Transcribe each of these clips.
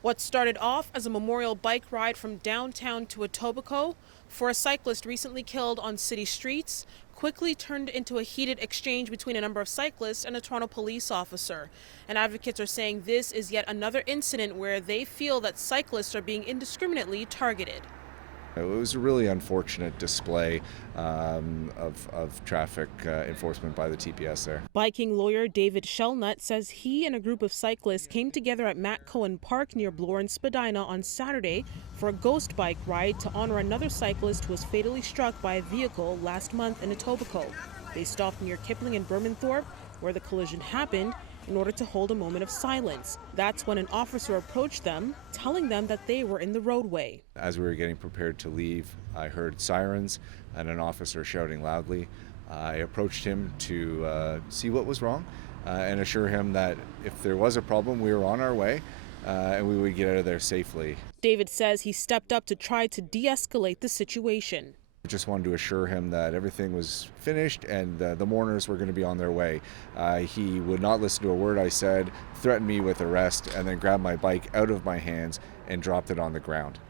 What started off as a memorial bike ride from downtown to Etobicoke for a cyclist recently killed on city streets quickly turned into a heated exchange between a number of cyclists and a Toronto police officer. And advocates are saying this is yet another incident where they feel that cyclists are being indiscriminately targeted. It was a really unfortunate display of traffic enforcement by the TPS there. Biking lawyer David Shellnut says he and a group of cyclists came together at Matt Cohen Park near Bloor and Spadina on Saturday for a ghost bike ride to honor another cyclist who was fatally struck by a vehicle last month in Etobicoke. They stopped near Kipling and Bermanthorpe, where the collision happened, in order to hold a moment of silence. That's when an officer approached them, telling them that they were in the roadway. As we were getting prepared to leave, I heard sirens and an officer shouting loudly. I approached him to see what was wrong and assure him that if there was a problem, we were on our way and we would get out of there safely. David says he stepped up to try to de-escalate the situation. I just wanted to assure him that everything was finished and the mourners were going to be on their way. He would not listen to a word I said, threatened me with arrest, and then grabbed my bike out of my hands and dropped it on the ground.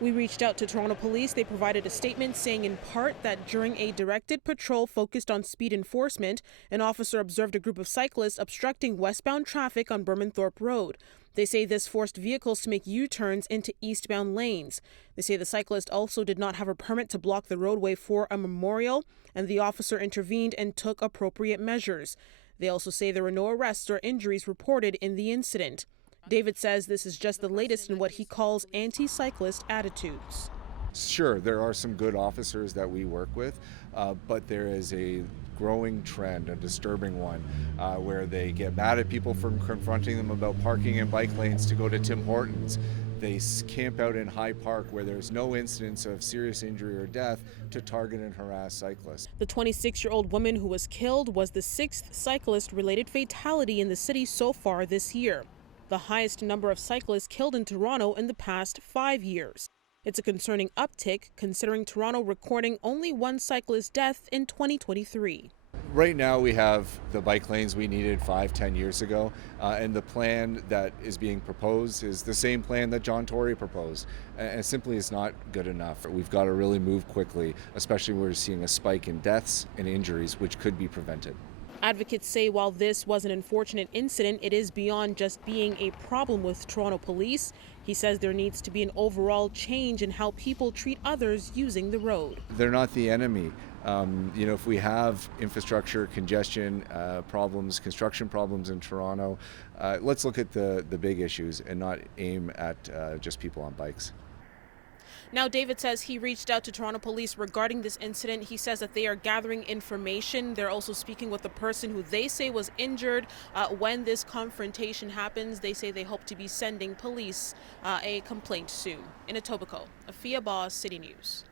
We reached out to Toronto Police. They provided a statement saying in part that during a directed patrol focused on speed enforcement, an officer observed a group of cyclists obstructing westbound traffic on Bermanthorpe Road. They say this forced vehicles to make U-turns into eastbound lanes. They say the cyclist also did not have a permit to block the roadway for a memorial, and the officer intervened and took appropriate measures. They also say there were no arrests or injuries reported in the incident. David says this is just the latest in what he calls anti-cyclist attitudes. Sure, there are some good officers that we work with, but there is a growing trend, a disturbing one, where they get mad at people for confronting them about parking in bike lanes to go to Tim Hortons. They camp out in High Park where there's no incidents of serious injury or death to target and harass cyclists. The 26-year-old woman who was killed was the 6th cyclist-related fatality in the city so far this year, the highest number of cyclists killed in Toronto in the past 5 years. It's a concerning uptick, considering Toronto recording only one cyclist death in 2023. Right now we have the bike lanes we needed 5-10 years ago, and the plan that is being proposed is the same plan that John Tory proposed, and simply is not good enough. We've got to really move quickly, especially when we're seeing a spike in deaths and injuries which could be prevented. Advocates say while this was an unfortunate incident, it is beyond just being a problem with Toronto police. He says there needs to be an overall change in how people treat others using the road. They're not the enemy. If we have infrastructure, congestion problems, construction problems in Toronto, let's look at the big issues and not aim at just people on bikes. Now, David says he reached out to Toronto Police regarding this incident. He says that they are gathering information. They're also speaking with the person who they say was injured when this confrontation happens. They say they hope to be sending police a complaint soon. In Etobicoke, Afua Baah, City News.